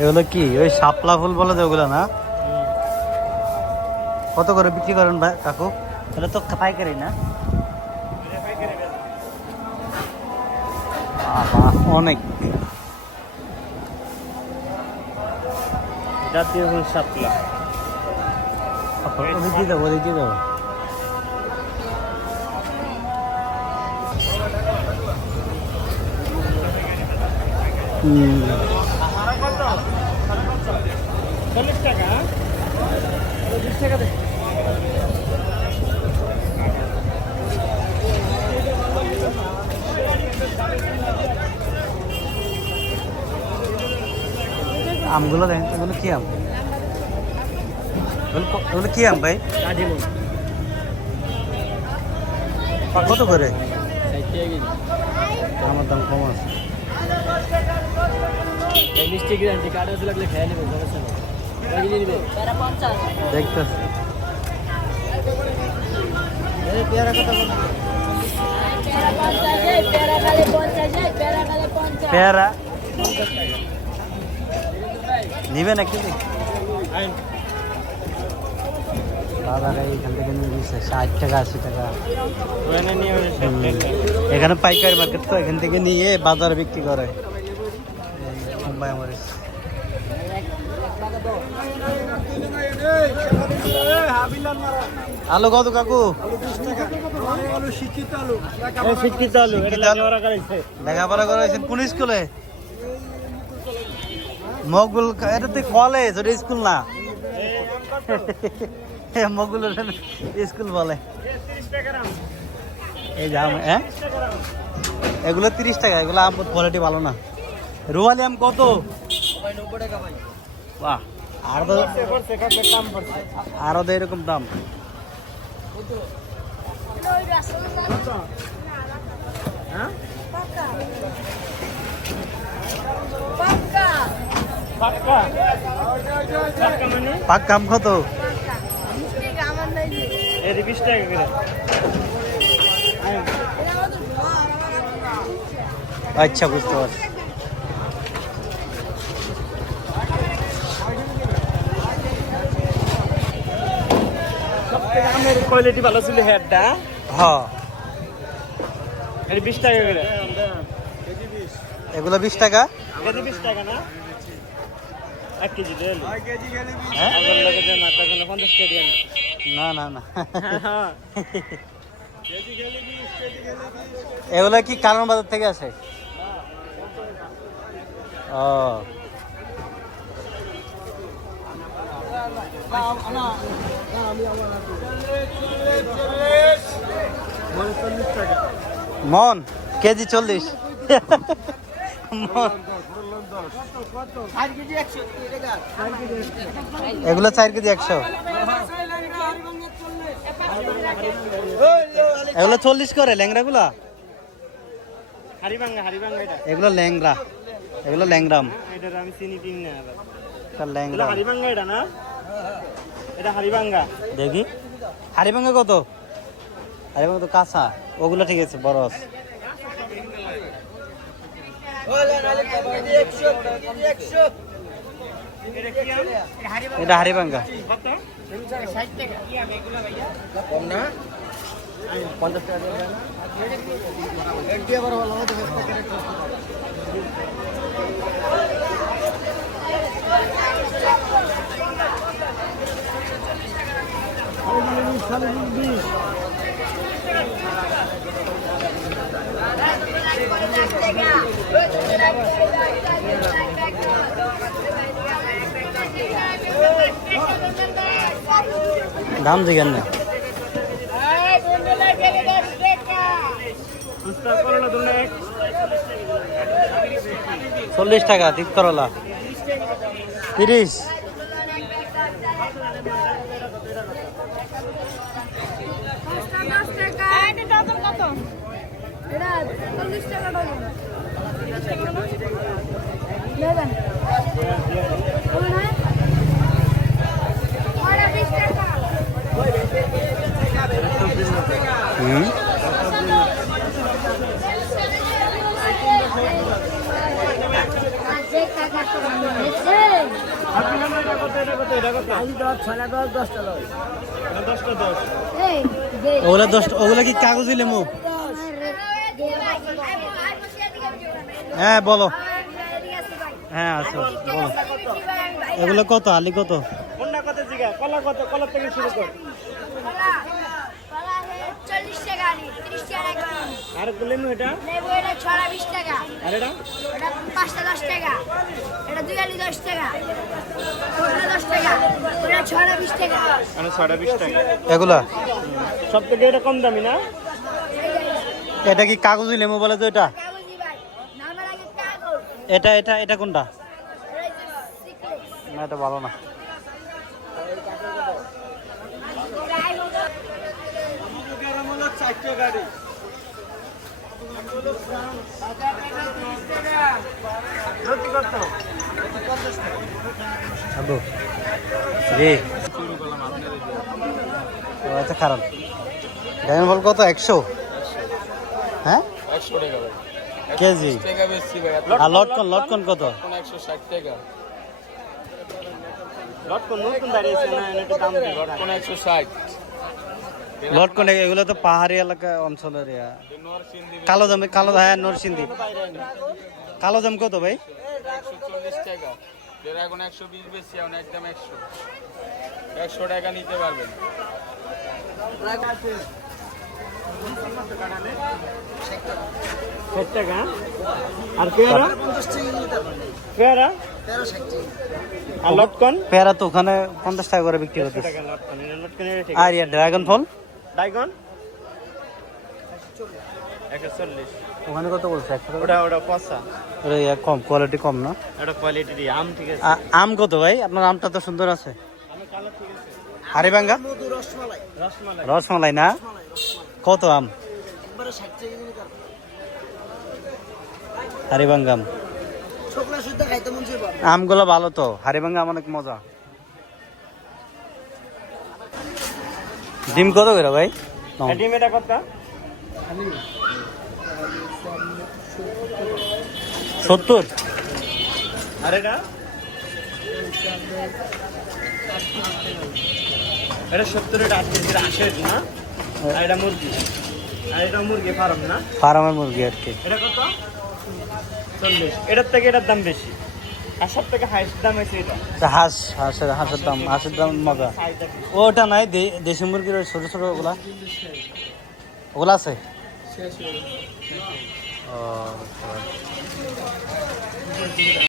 এগুলো কি? ওই শাপলা ফুল বলে যে ওগুলো না? কত করে বিক্রি করেন ভাই কাকু? তাহলে তো পাইকারি না। অনেক। জাতীয় ফুল শাপলা। ওদিক দিয়ে দেবো ওদিক দিয়ে দেবো হুম। চল্লিশ টাকা বিশ টাকা দে আমগুলো দেখেন এগুলো কি আম? এগুলো ক- আম ভাই? কত করে? আমার দাম কম আছে। মিষ্টি গ্যারান্টি কার্ড আছে লাগলে খেয়ে নেবে সমস্যা নেই। কয় কেজি নেবে? দেখতেছি। পেয়ারা নিবে নাকি আইন। দাদারা এখান থেকে নিয়ে ষাট টাকা আশি টাকা। এখানে পাইকারি মার্কেট তো এখান থেকে নিয়ে বাজারে বিক্রি করে। মুম্বাই মরিচ আলু কত কাকু? শিক্ষিত আলু। লেখাপড়া করেছেন কোন স্কুলে? মগুল এটা তো কলেজ ওটা স্কুল না। মগুল স্কুল বলে। এই যে হ্যাঁ? এগুলো তিরিশ টাকা এগুলো আম কোয়ালিটি ভালো না। রুয়ালি আম কত বাহ। আর তো এরকম দাম? মানে পাক কাম কত। এর বিশ টাকা করে। আচ্ছা বুঝতে পারছি। আমের কোয়ালিটি ভালো ছিল হেডটা হ্যাঁ। এর বিশ টাকা করে। এগুলো বিশ টাকা? কেজি বিশ টাকা না? এক কেজি লে হ্যাঁ? কেজি না না না। হ্যাঁ। এগুলো কি কারণ বাজার থেকে আসে? ও। মন কেজি চল্লিশ। এগুলো চার কেজি একশো। এগুলো চল্লিশ করে হারিবাঙ্গা হারিবাঙ্গা এগুলো ল্যাংড়া। এগুলো ল্যাংরাম এটার এটা হারিবাঙ্গা এটা হারিবাঙ্গা কত? হাড়িভাঙ্গা তো কাঁচা। ওগুলো ঠিক আছে বড় আছে। এটা কি আম এটা হাড়িভাঙ্গা। কত দাম জিজ্ঞান না করলা দুটো এক চল্লিশ টাকা তিত করলা। তিরিশ পাঁচটা দশ টাকা। এটা ডজন কত? এটা চল্লিশ টাকা ডজন। নেবেন? হুম দশ দশটা দশ দশটা দশ ওগুলা ওগুলা কি কাগজি লেমু হ্যাঁ বলো। হ্যাঁ বলো। এগুলো কত? আলি কত? কলা কত? কলা থেকে শুরু কর। আর এটা লেবু এটা? ছড়া বিশ টাকা আর এটা? এটা পাঁচটা দশ টাকা এটা দুই আলি দশ টাকা ওটা দশ টাকা ওটা ছড়া বিশ টাকা। মানে বিশ টাকা এগুলা? সব থেকে এটা কম দামি না? এটা কি কাগজি লেমু বলে তো এটা কাগজি ভাই নামের আগে কাগজ এটা এটা এটা কোনটা? না, এটা ভালো না। খারাপ। ড্রাগন ফল কত? একশো? হ্যাঁ? একশো টাকা। কেজি? আর লটকন লটকন কত? একশো ষাট টাকা। লটকন এগুলো তো পাহাড়ি এলাকা অঞ্চলের কালো জাম কালো হ্যাঁ নরসিংদী কালো জাম কত ভাই? এখন একশো বিশ বেশি এখন একদম একশো। একশো টাকা নিতে পারবেন। ষাট টাকা আর পেয়ারা? পেয়ারা? আর লটকন? পেয়ারা তো ওখানে পঞ্চাশ টাকা করে বিক্রি আর ইয়া ড্রাগন ফল? চল্লিশ। ওখানে কত বলছে? একশো ওটা ওটা পচা। ওটা কম কোয়ালিটি কম না? কোয়ালিটি আম ঠিক আছে। আম কত ভাই? আপনার আমটা তো সুন্দর আছে। হারিবাঙ্গা রসমালাই। রসমালাই না? কত আম? হারিবাঙ্গা আম। আমগুলো ভালো তো হারিবাঙ্গা আম অনেক মজা। ডিম কত করে ভাই? ডিম এটা কত? সত্তর? আর এটা? এটা সত্তর এটা আশি এটা আশি না? আর এটা মুরগি। আর এটা মুরগি ফার্ম না? ফার্মের মুরগি আর কি। এটা কত? চল্লিশ। এটার থেকে এটার দাম বেশি। আর সব থেকে হাইস্ট দাম হয়েছে এটা। হাঁস হাঁসের হাঁসের দাম হাঁসের দাম মজা সাইজটা ওটা নাই দেশি মুরগির ছোট ছোট ওগুলা। ওগুলা আছে? ও